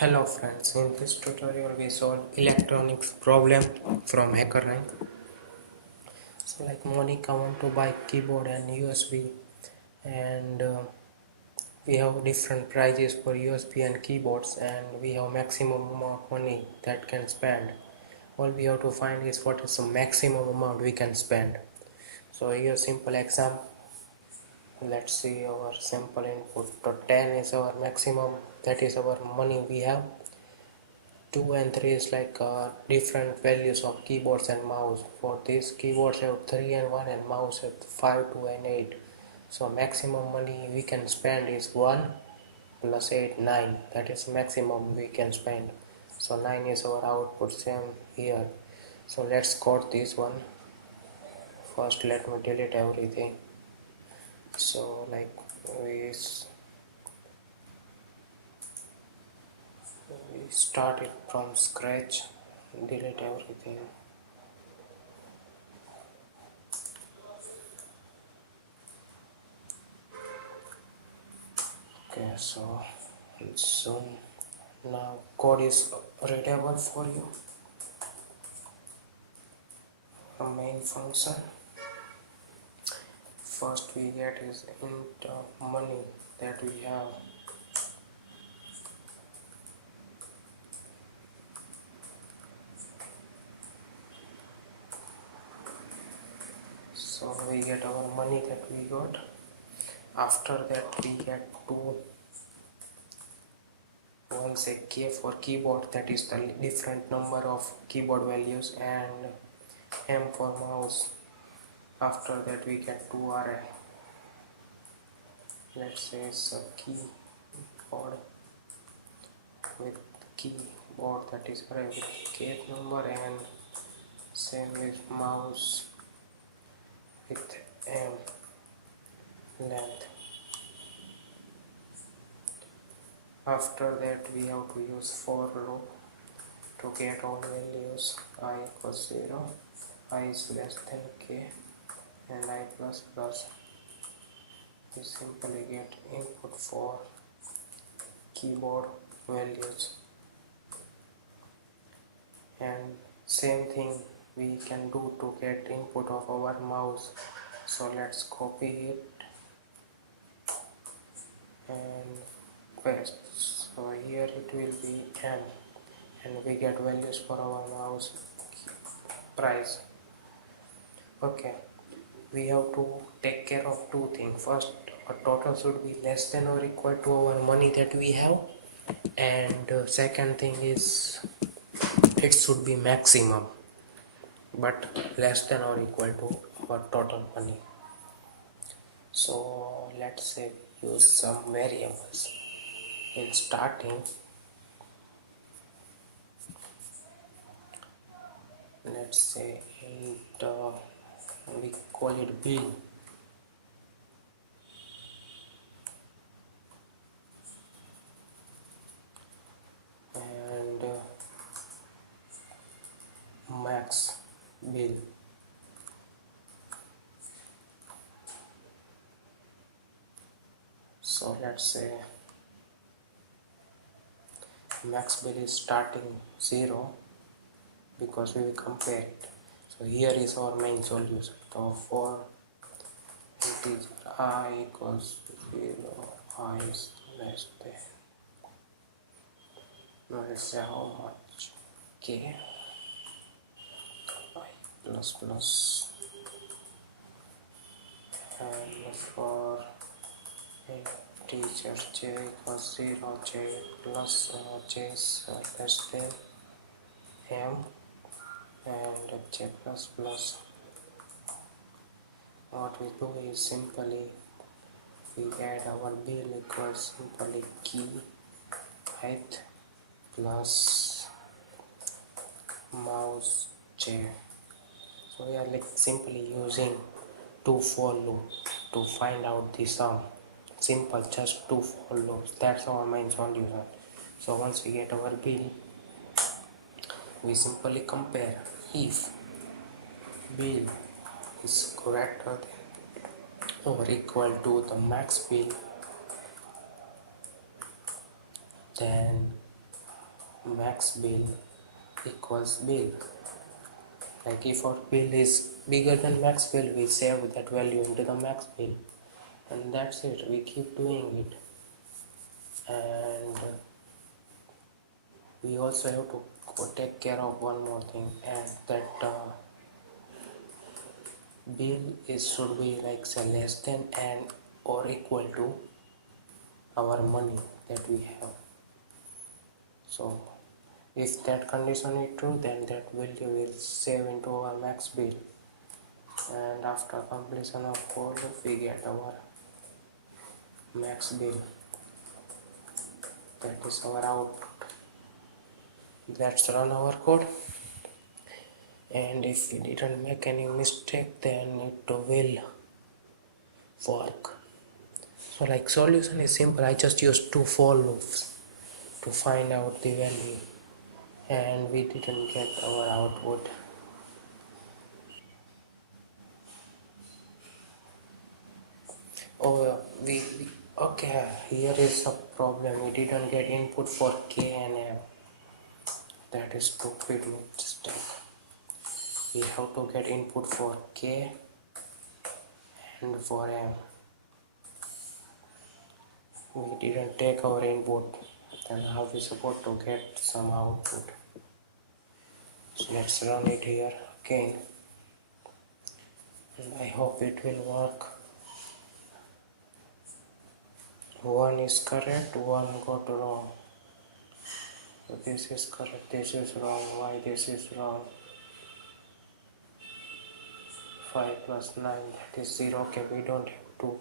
Hello friends, in this tutorial we solve electronics problem from HackerRank. So like Monica want to buy keyboard and USB, and we have different prices for USB and keyboards, and we have maximum amount of money that can spend. All we have to find is what is the maximum amount we can spend. So here simple example. Let's see our simple input. So 10 is our maximum, that is our money we have. 2 and 3 is like different values of keyboards and mouse. For this, keyboards have 3 and 1 and mouse have 5, 2 and 8. So maximum money we can spend is 1 plus 8, 9. That is maximum we can spend. So 9 is our output, same here. So let's code this one. First let me delete everything. So like we start it from scratch, delete everything. Okay, so soon now code is readable for you. A main function, first we get is int money that we have. So we get our money that we got. After that we get to once a k for keyboard, that is the different number of keyboard values, and m for mouse. After that we get 2 array. Let's say it's a keyboard with keyboard, that is array with kth number, and same with mouse with m length. After that we have to use for loop to get all values. I equals 0, I is less than k, and I plus plus. We simply get input for keyboard values, and same thing we can do to get input of our mouse. So let's copy it and paste. So here it will be m, and we get values for our mouse price. Okay, we have to take care of two things. First, a total should be less than or equal to our money that we have, and second thing is it should be maximum but less than or equal to our total money. So let's say use some variables. In starting, let's say we call it bill, and max bill. So let's say max bill is starting 0 because we will compare it. So here is our main solution. So for integer I equals 0, I is less than, let's say how much, k, I plus plus, and for integer j equals 0, j plus j is less than m, and j plus plus. What we do is simply we add our bill equals simply key height plus mouse j. So we are like simply using 2 for loop to find out the sum. Simple, just 2 for loops. That's our main solution. So once we get our bill, we simply compare. If bill is greater than or equal to the max bill, then max bill equals bill. Like if our bill is bigger than max bill, we save that value into the max bill, and that's it. We keep doing it. And we also have to take care of one more thing, and that bill is should be like say less than and or equal to our money that we have. So if that condition is true, then that value will save into our max bill, and after completion of for loop we get our max bill. That is our output. Let's run our code, and if we didn't make any mistake, then it will work. So like solution is simple. I just used 2 for loops to find out the value, and we didn't get our output. Oh, okay, here is a problem. We didn't get input for K and M. That is stupid mistake. We have to get input for K and for M. We didn't take our input, then how we supposed to get some output? So let's run it here again, and I hope it will work. 1 is correct, 1 got wrong. So this is correct, this is wrong. Why this is wrong? 5 plus 9, that is 0. Okay, we don't have to.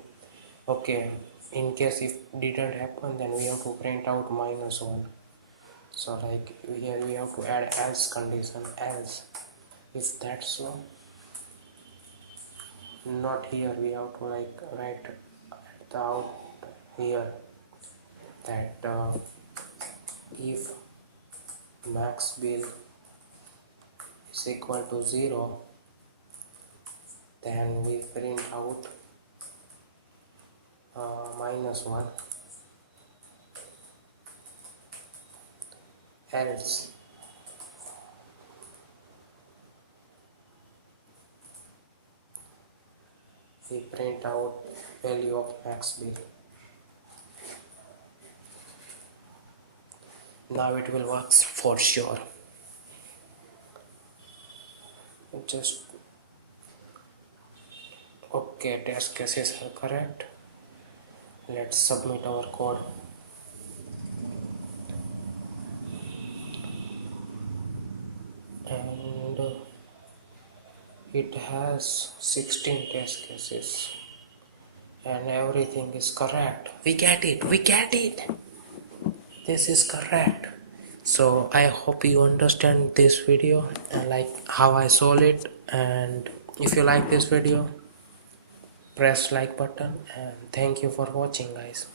Okay, in case if didn't happen, then we have to print out -1. So like here we have to add else condition, else. If that's so, not here, we have to like write the out here that if max bill is equal to 0, then we print out -1, else we print out value of max bill. Now it will work for sure. Just okay, test cases are correct. Let's submit our code. And it has 16 test cases and everything is correct. We get it. This is correct. So I hope you understand this video and like how I solve it. And if you like this video, press like button, and thank you for watching, guys.